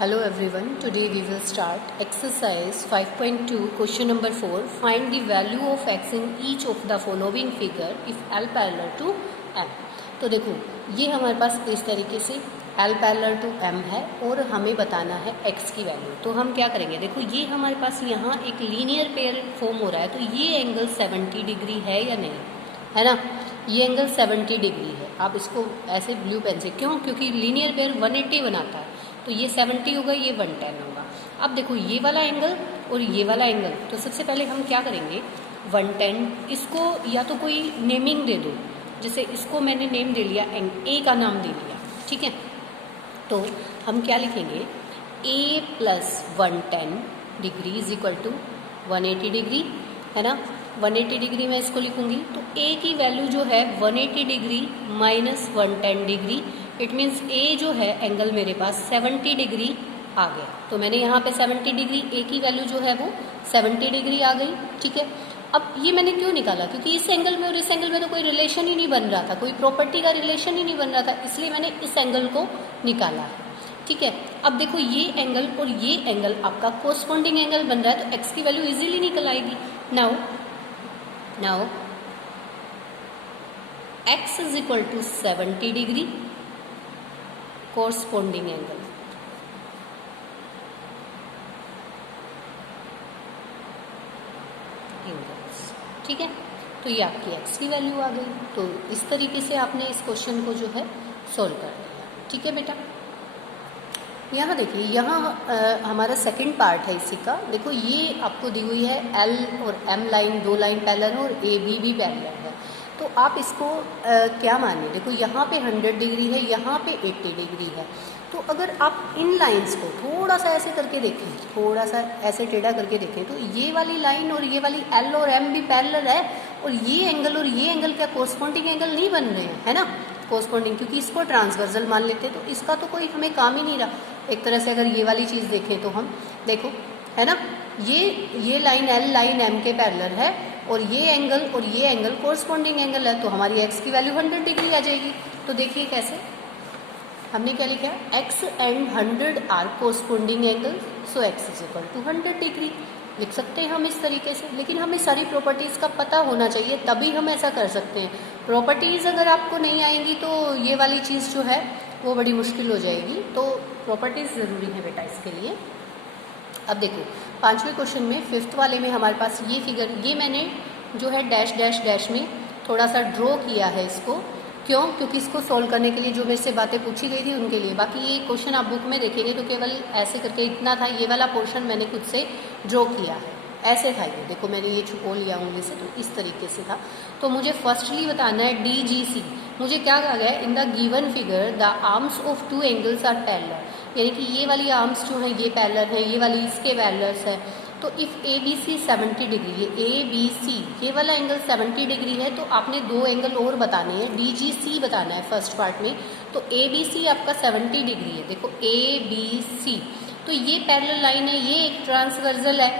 Hello everyone, today we will start exercise 5.2 question number 4. Find the value of x in each of the following figure if L parallel to M. तो देखो ये हमारे पास इस तरीके से L parallel to M है और हमें बताना है x की वैल्यू। तो हम क्या करेंगे, देखो ये हमारे पास यहाँ एक लीनियर पेयर फॉर्म हो रहा है, तो ये एंगल 70 डिग्री है या नहीं, है ना। ये एंगल 70 डिग्री है। आप इसको ऐसे ब्लू पेन से, क्यों, क्योंकि लीनियर पेयर 180 बनाता है, तो ये 70 होगा, ये 110 होगा। अब देखो ये वाला एंगल और ये वाला एंगल, तो सबसे पहले हम क्या करेंगे, 110 इसको या तो कोई नेमिंग दे दो, जैसे इसको मैंने नेम दे लिया, ए का नाम दे लिया, ठीक है। तो हम क्या लिखेंगे, a plus 110 degree is equal to 180 degree, है ना। 180 डिग्री मैं इसको लिखूंगी, तो a की वैल्यू जो है 180 degree minus 110 degree, it means a जो है एंगल मेरे पास 70 डिग्री आ गया। तो मैंने यहाँ पे 70 डिग्री, a की वैल्यू जो है वो 70 डिग्री आ गई, ठीक है। अब ये मैंने क्यों निकाला, क्योंकि इस एंगल में और इस एंगल में तो कोई रिलेशन ही नहीं बन रहा था, कोई प्रॉपर्टी का रिलेशन ही नहीं बन रहा था, इसलिए मैंने इस एंगल को निकाला है, ठीक है। अब देखो ये एंगल और ये एंगल आपका कोरस्पॉन्डिंग एंगल बन रहा है, तो x की वैल्यू इजीली निकल आएगी। Now x is equal to 70 degree corresponding angle, ठीक है। तो ये आपकी x की वैल्यू आ गई। तो इस तरीके से आपने इस क्वेश्चन को जो है सोल्व कर दिया, ठीक है बेटा। यहाँ देखिए, यहाँ हमारा सेकंड पार्ट है इसी का। देखो ये आपको दी हुई है L और M लाइन, दो लाइन पैरेलल है और AB भी पैरेलल है। तो आप इसको क्या मानिए, देखो यहाँ पे 100 डिग्री है, यहाँ पे 80 डिग्री है। तो अगर आप इन लाइंस को थोड़ा सा ऐसे करके देखें, थोड़ा सा ऐसे टेढ़ा करके देखें, तो ये वाली लाइन और ये वाली L और M भी पैरेलल है, और ये एंगल क्या कोरस्पॉन्डिंग एंगल नहीं बन रहे हैं, है ना, कोरस्पॉन्डिंग, क्योंकि इसको ट्रांसवर्सल मान लेते हैं, तो इसका तो कोई हमें काम ही नहीं रहा। एक तरह से अगर ये वाली चीज़ देखें तो हम देखो, है ना, ये लाइन L लाइन M के पैरेलल है, और ये एंगल कोरस्पॉन्डिंग एंगल है, तो हमारी x की वैल्यू 100 डिग्री आ जाएगी। तो देखिए कैसे, हमने क्या लिखा, x and 100 are corresponding angle, so x is equal to 100 degree लिख सकते हैं हम इस तरीके से। लेकिन हमें सारी प्रॉपर्टीज़ का पता होना चाहिए, तभी हम ऐसा कर सकते हैं। प्रॉपर्टीज़ अगर आपको नहीं आएंगी तो ये वाली चीज़ जो है वो बड़ी मुश्किल हो जाएगी। तो प्रॉपर्टीज़ ज़रूरी है बेटा इसके लिए। अब देखो 5वें क्वेश्चन में, 5th वाले में हमारे पास ये फिगर, ये मैंने जो है डैश डैश डैश में थोड़ा सा ड्रॉ किया है इसको, क्यों, क्योंकि इसको सॉल्व करने के लिए जो मेरे से बातें पूछी गई थी उनके लिए। बाकी ये क्वेश्चन आप बुक में देखेंगे तो केवल ऐसे करके इतना था, ये वाला पोर्शन मैंने खुद से ड्रॉ किया है, ऐसे था ये। देखो मैंने ये छुपो लिया उंगली से, तो इस तरीके से था। तो मुझे फर्स्टली बताना है DGC, मुझे क्या कहा गया है, in the given figure the arms of two angles are parallel, यानी कि ये वाली आर्म्स जो है ये पैरेलल है, ये वाली इसके पैरेलल है। तो इफ़ ABC 70 डिग्री, ये ABC ये वाला एंगल 70 डिग्री है, तो आपने दो एंगल और बताने हैं, DGC बताना है फर्स्ट पार्ट में। तो ABC आपका 70 डिग्री है, देखो ABC, तो ये पैरेलल लाइन है, ये एक ट्रांसवर्सल है,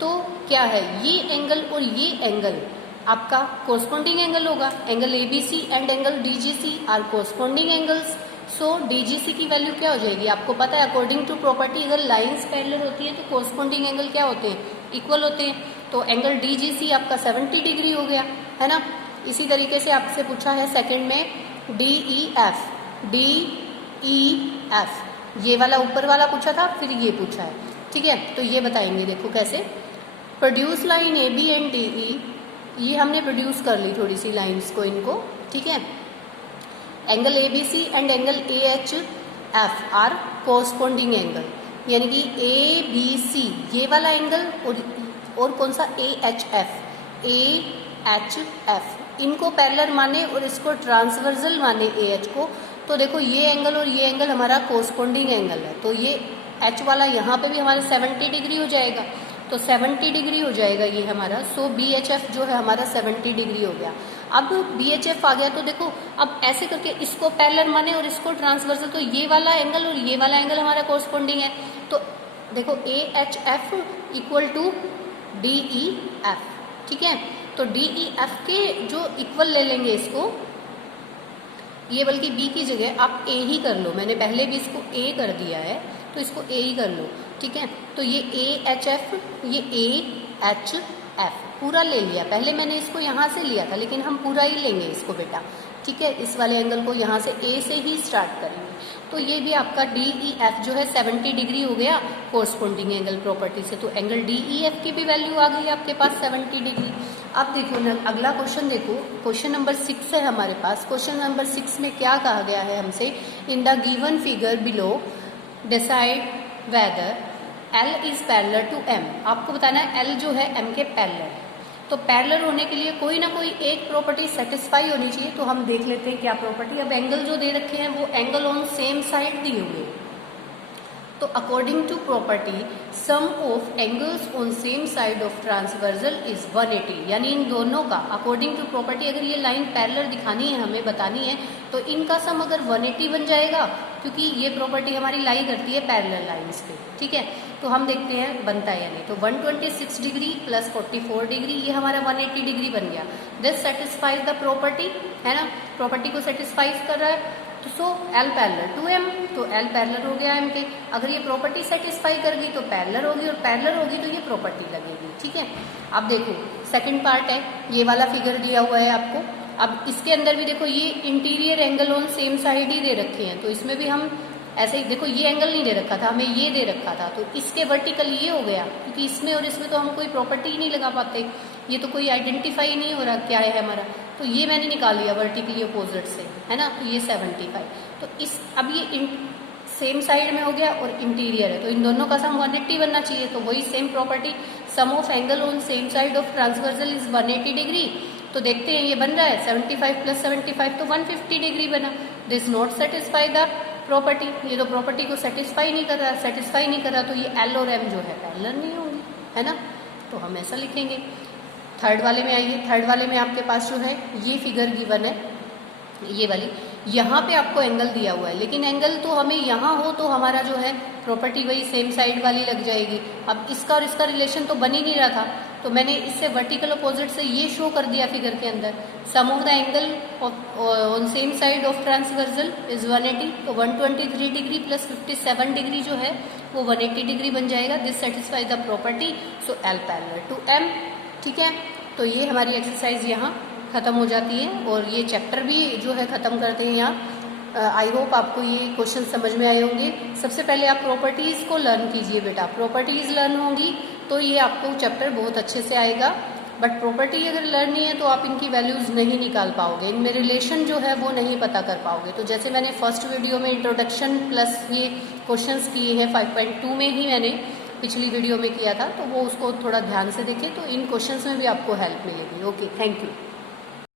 तो क्या है, ये एंगल और ये एंगल आपका कोरस्पॉन्डिंग एंगल होगा। Angle ABC and angle DGC are corresponding angles, so DGC की वैल्यू क्या हो जाएगी, आपको पता है अकॉर्डिंग टू प्रॉपर्टी, अगर लाइंस पैरेलल होती है तो कोरस्पॉन्डिंग एंगल क्या होते हैं, इक्वल होते हैं। तो एंगल DGC आपका 70 डिग्री हो गया, है ना। इसी तरीके से आपसे पूछा है सेकंड में DEF, ये वाला ऊपर वाला पूछा था, फिर ये पूछा है, ठीक है। तो ये बताएंगे, देखो कैसे, produce line AB and DE, ये हमने प्रोड्यूस कर ली थोड़ी सी लाइंस को, इनको, ठीक है। Angle ABC and angle AHF are corresponding angle, यानी कि ABC ये वाला एंगल और कौन सा AHF इनको पैरेलल माने और इसको ट्रांसवर्सल माने AH को। तो देखो ये एंगल और ये एंगल हमारा कोरस्पॉन्डिंग एंगल है, तो ये H वाला यहाँ पे भी हमारे 70 डिग्री हो जाएगा, तो 70 डिग्री हो जाएगा ये हमारा। सो BHF जो है हमारा 70 डिग्री हो गया। अब BHF आ गया, तो देखो अब ऐसे करके इसको पैरेलल माने और इसको ट्रांसवर्सल, तो ये वाला एंगल और ये वाला एंगल हमारा कोरस्पॉन्डिंग है। तो देखो AHF इक्वल टू DEF, ठीक है। तो DEF के जो इक्वल ले लेंगे इसको, ये बल्कि बी की जगह आप ए ही कर लो, मैंने पहले भी इसको ए कर दिया है तो इसको ए ही कर लो, ठीक है। तो ये ए एच एफ, ये ए एच एफ पूरा ले लिया, पहले मैंने इसको यहाँ से लिया था लेकिन हम पूरा ही लेंगे इसको बेटा, ठीक है। इस वाले एंगल को यहाँ से ए से ही स्टार्ट करेंगे। तो ये भी आपका डी ई एफ जो है 70 डिग्री हो गया कोरस्पोंडिंग एंगल प्रॉपर्टी से। तो एंगल डी ई एफ की भी वैल्यू आ गई आपके पास 70 डिग्री। अब देखो ना अगला क्वेश्चन, देखो क्वेश्चन नंबर 6 है हमारे पास। क्वेश्चन नंबर 6 में क्या कहा गया है हमसे, in the given figure below decide whether L is parallel to M. आपको बताना है एल जो है एम के पैरेलल, तो पैरेलल होने के लिए कोई ना कोई एक प्रॉपर्टी सेटिस्फाई होनी चाहिए। तो हम देख लेते हैं क्या प्रॉपर्टी। अब एंगल जो दे रखे हैं वो एंगल ऑन सेम साइड दिए हुए, तो according to property sum of angles on same side of transversal is 180, यानी इन दोनों का अकॉर्डिंग टू प्रॉपर्टी, अगर ये लाइन पैरेलल दिखानी है हमें बतानी है तो इनका सम अगर 180 बन जाएगा, क्योंकि ये प्रॉपर्टी हमारी लाई करती है पैरेलल लाइंस पे, ठीक है। तो हम देखते हैं बनता है या नहीं। तो 126 डिग्री प्लस 44 डिग्री ये हमारा 180 डिग्री बन गया। दिस सेटिस्फाइज द प्रॉपर्टी, है ना, प्रॉपर्टी को सेटिस्फाइज कर रहा है। तो सो एल पैरेलल टू एम, तो एल पैरेलल हो गया एम के। अगर ये प्रॉपर्टी सेटिस्फाई कर गई तो पैरेलल होगी, और पैरेलल होगी तो ये प्रॉपर्टी लगेगी, ठीक है। अब देखो सेकंड पार्ट है, ये वाला फिगर दिया हुआ है आपको। अब इसके अंदर भी देखो ये interior angle on same side ही दे रखे हैं, तो इसमें भी हम ऐसे ही देखो, ये एंगल नहीं दे रखा था हमें, ये दे रखा था, तो इसके वर्टिकल ये हो गया, क्योंकि इसमें और इसमें तो हम कोई प्रॉपर्टी ही नहीं लगा पाते, ये तो कोई आइडेंटिफाई नहीं हो रहा क्या है हमारा। तो ये मैंने निकाल लिया वर्टिकली अपोजिट से, है ना, तो ये 75। तो इस अब ये सेम साइड में हो गया और इंटीरियर है, तो इन दोनों का सम 180 बनना चाहिए। तो वही same property, sum of angle on same side of transversal is 180 degree. तो देखते हैं ये बन रहा है 75 प्लस 75 तो 150 डिग्री बना। This not satisfy the property, ये तो प्रॉपर्टी को सेटिस्फाई नहीं कर रहा, सेटिस्फाई नहीं कर रहा, तो ये एल और एम जो है पैरेलल नहीं होंगे, है ना। तो हम ऐसा लिखेंगे। थर्ड वाले में आइए, थर्ड वाले में आपके पास जो है ये फिगर गिवन है, ये वाली, यहाँ पे आपको एंगल दिया हुआ है, लेकिन एंगल तो हमें यहाँ हो तो हमारा जो है प्रॉपर्टी वही सेम साइड वाली लग जाएगी। अब इसका और इसका रिलेशन तो बन ही नहीं रहा था, तो मैंने इससे वर्टिकल अपोजिट से ये शो कर दिया फिगर के अंदर, sum of the angle on same side of transversal is 180। तो 123 डिग्री प्लस 57 डिग्री जो है वो 180 डिग्री बन जाएगा। This satisfy the property, so L parallel to M, ठीक है। तो ये हमारी एक्सरसाइज यहाँ खत्म हो जाती है, और ये चैप्टर भी जो है खत्म करते हैं यहाँ। आई होप आपको ये क्वेश्चन समझ में आए होंगे। सबसे पहले आप प्रॉपर्टीज़ को लर्न कीजिए बेटा, प्रॉपर्टीज़ लर्न होंगी तो ये आपको चैप्टर बहुत अच्छे से आएगा। बट प्रॉपर्टी अगर लर्न नहीं है तो आप इनकी वैल्यूज़ नहीं निकाल पाओगे, इनमें रिलेशन जो है वो नहीं पता कर पाओगे। तो जैसे मैंने फर्स्ट वीडियो में इंट्रोडक्शन प्लस ये क्वेश्चंस किए हैं 5.2 में ही मैंने पिछली वीडियो में किया था, तो वो उसको थोड़ा ध्यान से देखें, तो इन क्वेश्चंस में भी आपको हेल्प मिलेगी। Okay, thank you.